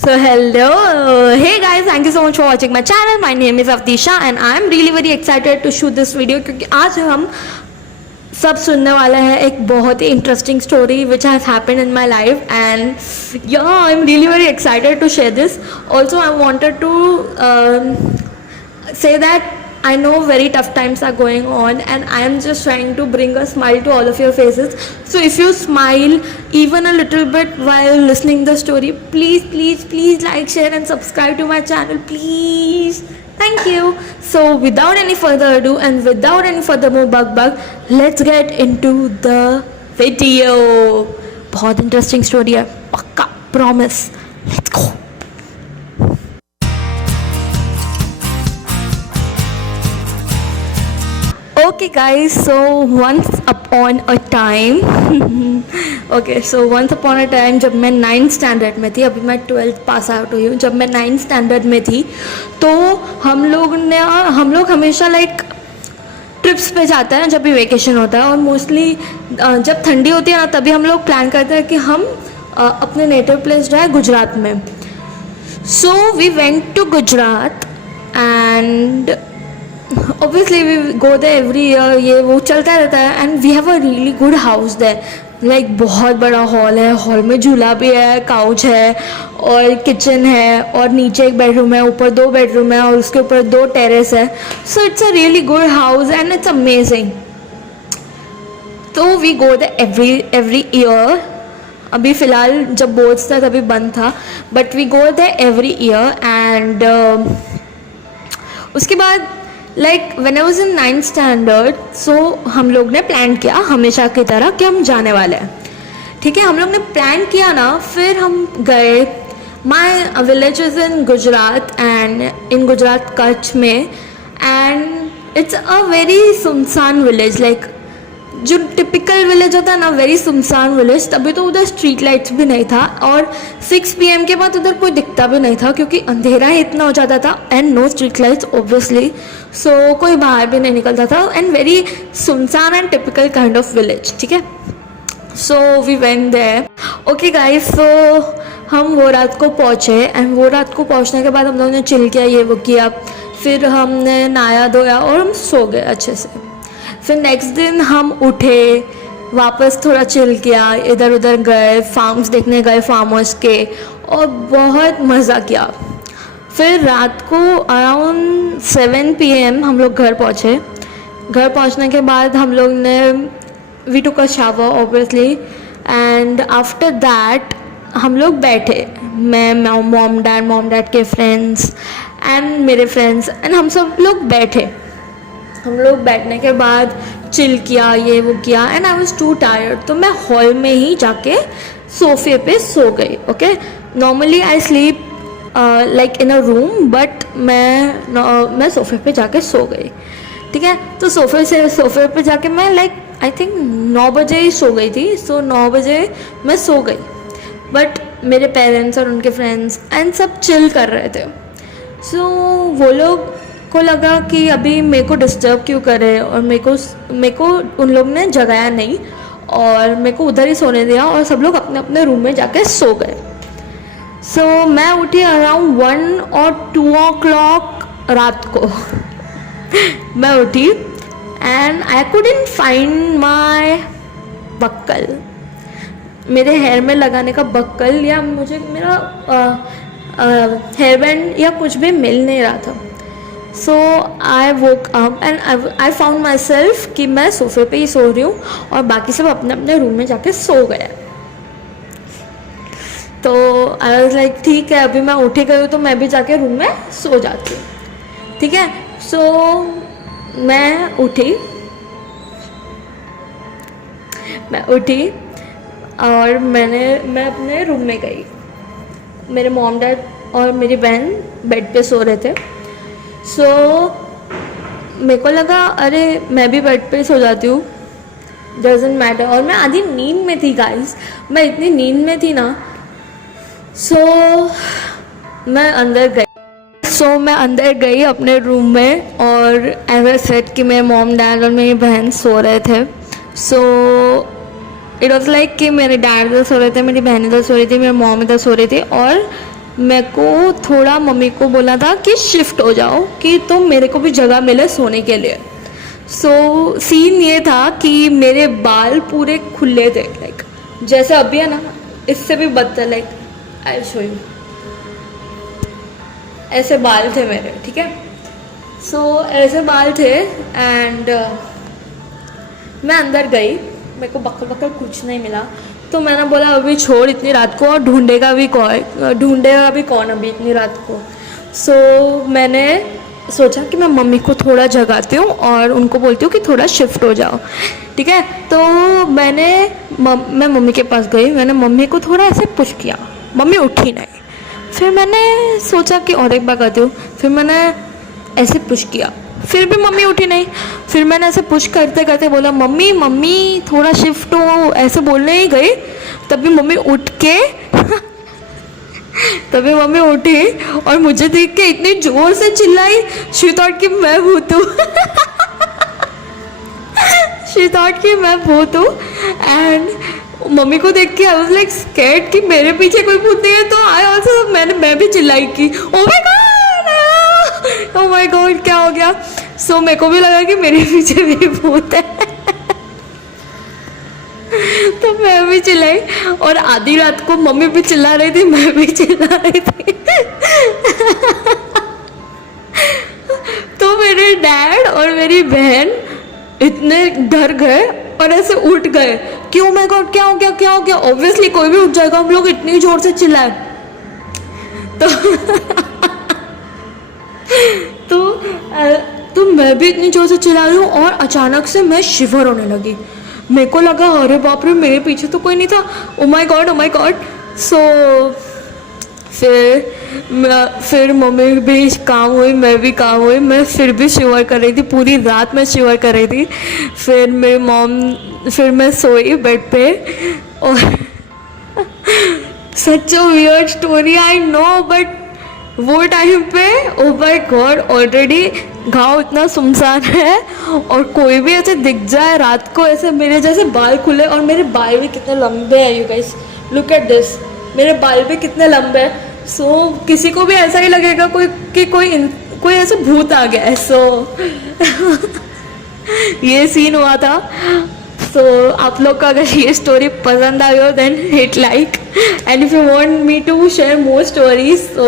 So hello, hey guys, thank you so much for watching my channel. My name is Avdisha and I am really very excited to shoot this video क्योंकि आज हम सब सुनने वाले हैं एक बहुत ही interesting story which has happened in my life and yeah I am really very excited to share this. Also I wanted to say that I know very tough times are going on and I am just trying to bring a smile to all of your faces. So if you smile even a little bit while listening the story, please like, share and subscribe to my channel, please. Thank you. So without any further ado and without any further more bug, let's get into the video. बहुत interesting story है, पक्का, promise. Let's go. Okay guys, so once upon a time जब मैं 9th standard में थी, अभी मैं 12th pass out हुई हूँ, जब मैं 9th स्टैंडर्ड में थी तो हम लोग हमेशा लाइक ट्रिप्स पे जाते हैं जब भी वेकेशन होता है. और मोस्टली जब ठंडी होती है ना तभी हम लोग प्लान करते हैं कि हम अपने नेटिव प्लेस जाए गुजरात में. So we went to Gujarat and obviously we go there every year. ये वो चलता रहता है and we have a really good house there. Like बहुत बड़ा हॉल है, हॉल में झूला भी है, काउच है और किचन है और नीचे एक बेडरूम है, ऊपर 2 बेडरूम है और उसके ऊपर 2 टेरेस है. So it's a really good house and it's amazing. तो we go there every year. अभी फ़िलहाल जब बोर्ड्स था तभी बंद था, but we go there every year. And उसके बाद like when I was in 9th standard, so हम लोग ने प्लान किया हमेशा की तरह कि हम जाने वाले हैं. ठीक है, हम लोग ने प्लान किया ना, फिर हम गए. My village is in Gujarat and in Gujarat Kutch में. एंड इट्स अ वेरी सुनसान विलेज, लाइक जो टिपिकल विलेज होता है ना, वेरी सुनसान विलेज. तभी तो उधर स्ट्रीट लाइट्स भी नहीं था और 6 PM के बाद उधर कोई दिखता भी नहीं था क्योंकि अंधेरा ही इतना हो जाता था and no street lights obviously. So कोई बाहर भी नहीं निकलता था एंड वेरी सुनसान and typical kind of village. ठीक है, so we went there. Okay guys, so हम वो रात को पहुँचे एंड वो रात को पहुँचने के बाद हम लोगों ने चिल किया, ये वो किया. फिर हमने नहाया धोया और हम सो गए अच्छे से. फिर नेक्स्ट दिन हम उठे, वापस थोड़ा चिल किया, इधर उधर गए, फार्म्स देखने गए फार्म हाउस के और बहुत मज़ा किया. फिर रात को अराउंड 7 PM हम लोग घर पहुँचे. घर पहुँचने के बाद हम लोग ने we took a shower obviously and after that हम लोग बैठे, मैं मॉम डैड के फ्रेंड्स एंड मेरे फ्रेंड्स एंड हम सब लोग बैठे. हम लोग बैठने के बाद चिल किया, ये वो किया and I was to tired. तो मैं हॉल में ही जाके सोफे पे सो गई. Okay, normally I sleep like in a room but मैं सोफे पे जाके सो गई. ठीक है, तो सोफे पे जाके मैं लाइक आई थिंक 9 बजे ही सो गई थी. सो 9 बजे मैं सो गई बट मेरे पेरेंट्स और उनके फ्रेंड्स एंड सब चिल कर रहे थे. सो वो लोग को लगा कि अभी मेरे को डिस्टर्ब क्यों करे और मेरे को उन लोग ने जगाया नहीं और मेरे को उधर ही सोने दिया और सब लोग अपने अपने रूम में जाके सो गए. सो मैं उठी अराउंड 1 और 2 o'clock रात को. मैं उठी and I couldn't find my buckle, मेरे हेयर में लगाने का बक्कल या मुझे मेरा हेयर बैंड या कुछ भी मिल नहीं रहा था. So I woke up and I found myself कि मैं सोफे पे ही सो रही हूँ और बाकी सब अपने अपने रूम में जाके सो गए. तो आई वाज लाइक ठीक है, अभी मैं उठी गई हूँ तो मैं भी जाके रूम में सो जाती हूँ. ठीक है, सो मैं उठी और मैं अपने रूम में गई. मेरे मॉम डैड और मेरी बहन बेड पे सो रहे थे. सो मेरे को लगा अरे मैं भी बेड पे सो जाती हूँ, डजंट मैटर. और मैं आधी नींद में थी गाइस, मैं इतनी नींद में थी ना. सो मैं अंदर गई अपने रूम में और एज आई सेड कि मेरे मॉम डैड और मेरी बहन सो रहे थे. सो इट वॉज लाइक कि मेरे डैड इधर सो रहे थे, मेरी बहन इधर सो रही थी, मेरी मॉम इधर सो रही थी और मेरे को थोड़ा मम्मी को बोला था कि शिफ्ट हो जाओ कि तो मेरे को भी जगह मिले सोने के लिए। सो सीन ये था कि मेरे बाल पूरे खुले थे, लाइक जैसे अभी है ना, इससे भी बदतर, लाइक आई शो यू, ऐसे बाल थे मेरे, ठीक है। सो ऐसे बाल थे एंड मैं अंदर गई, मेरे को बक्कर बक्कर कुछ नहीं मिला, तो मैंने बोला अभी छोड़ इतनी रात को, और ढूंढेगा भी कौन अभी इतनी रात को। सो मैंने सोचा कि मैं मम्मी को थोड़ा जगाती हूँ और उनको बोलती हूँ कि थोड़ा शिफ्ट हो जाओ, ठीक है। तो मैं मम्मी के पास गई, मैंने मम्मी को थोड़ा ऐसे पुश किया, मम्मी उठी नहीं। फिर मैंने सोचा कि और एक बार करती हूँ, फिर मैंने ऐसे पुश किया, फिर भी मम्मी उठी नहीं। फिर मैंने ऐसे पुश करते करते बोला मम्मी मम्मी थोड़ा शिफ्ट हो, ऐसे बोलने ही गई, तभी मम्मी उठ के तभी मम्मी उठी और मुझे देख के इतनी जोर से चिल्लाई, शी थॉट कि मैं भूत हूँ शी थॉट कि मैं भूत हूँ। एंड मम्मी को देख के आई वाज लाइक स्कैर्ड कि मेरे पीछे कोई भूत नहीं है, तो आई आल्सो मैं भी चिल्लाई कि ओ my god, oh my God क्या हो गया। सो मेरे को भी लगा कि मेरे पीछे भी भूत है तो मैं भी चिल्लाई, और आधी रात को मम्मी भी चिल्ला रही थी, मैं भी चिल्ला रही थी तो मेरे डैड और मेरी बहन इतने डर गए और ऐसे उठ गए कि ओ माय गॉड क्या हो गया क्या हो गया। ऑब्वियसली कोई भी उठ जाएगा, हम लोग इतनी जोर से चिल्लाए तो मैं भी इतनी जोर से चिल्ला रही हूँ और अचानक से मैं शिवर होने लगी। मेरे को लगा अरे बाप रे मेरे पीछे तो कोई नहीं था, oh my god oh my god. So फिर मम्मी भी काम हुई, मैं भी काम हुई, मैं फिर भी शिवर कर रही थी, पूरी रात मैं शिवर कर रही थी। फिर मैं सोई बेड पे और such a weird story I know, but वो टाइम पे ओ माय गॉड ऑलरेडी गांव इतना सुनसान है और कोई भी ऐसे दिख जाए रात को, ऐसे मेरे जैसे बाल खुले, और मेरे बाल भी कितने लंबे हैं, you guys look at this, मेरे बाल भी कितने लंबे हैं। सो किसी को भी ऐसा ही लगेगा कोई ऐसे भूत आ गया है। सो ये सीन हुआ था। सो आप लोग को अगर ये स्टोरी पसंद आई हो then hit like, and if you want me to share more stories so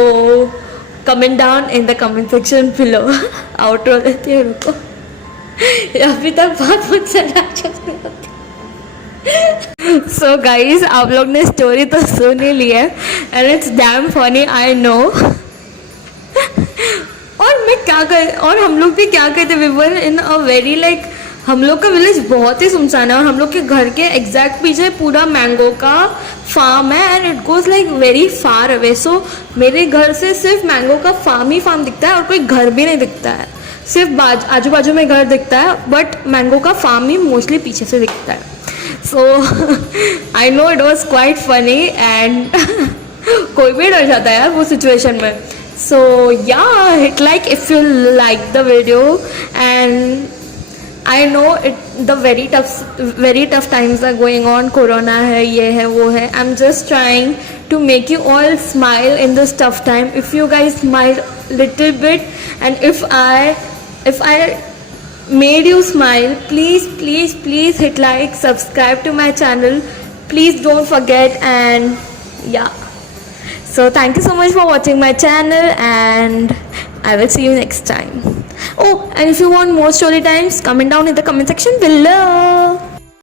comment down in the comment section below. Outro देती है, रुको अभी तक बहुत मुझसे सो गाइज आप लोग ने स्टोरी तो सुन ही ली है and it's damn funny I know. और हम लोग भी क्या कहते, we were in a very like, हम लोग का विलेज बहुत ही सुनसान है और हम लोग के घर के एग्जैक्ट पीछे पूरा मैंगो का फार्म है and it goes like very far away. So मेरे घर से सिर्फ मैंगो का फार्म ही फार्म दिखता है और कोई घर भी नहीं दिखता है, सिर्फ आजू बाजू में घर दिखता है, बट मैंगो का फार्म ही मोस्टली पीछे से दिखता है। So I know it was quite funny and कोई भी डर जाता है यार वो सिचुएशन में। सो या hit like if you like the video and I know the very tough times are going on, corona है, ये है वो है, I'm just trying to make you all smile in this tough time. If you guys smile little bit and if I made you smile, please hit like, subscribe to my channel, please don't forget, and yeah, so thank you so much for watching my channel and I will see you next time. Oh, and if you want more story times, comment down in the comment section below.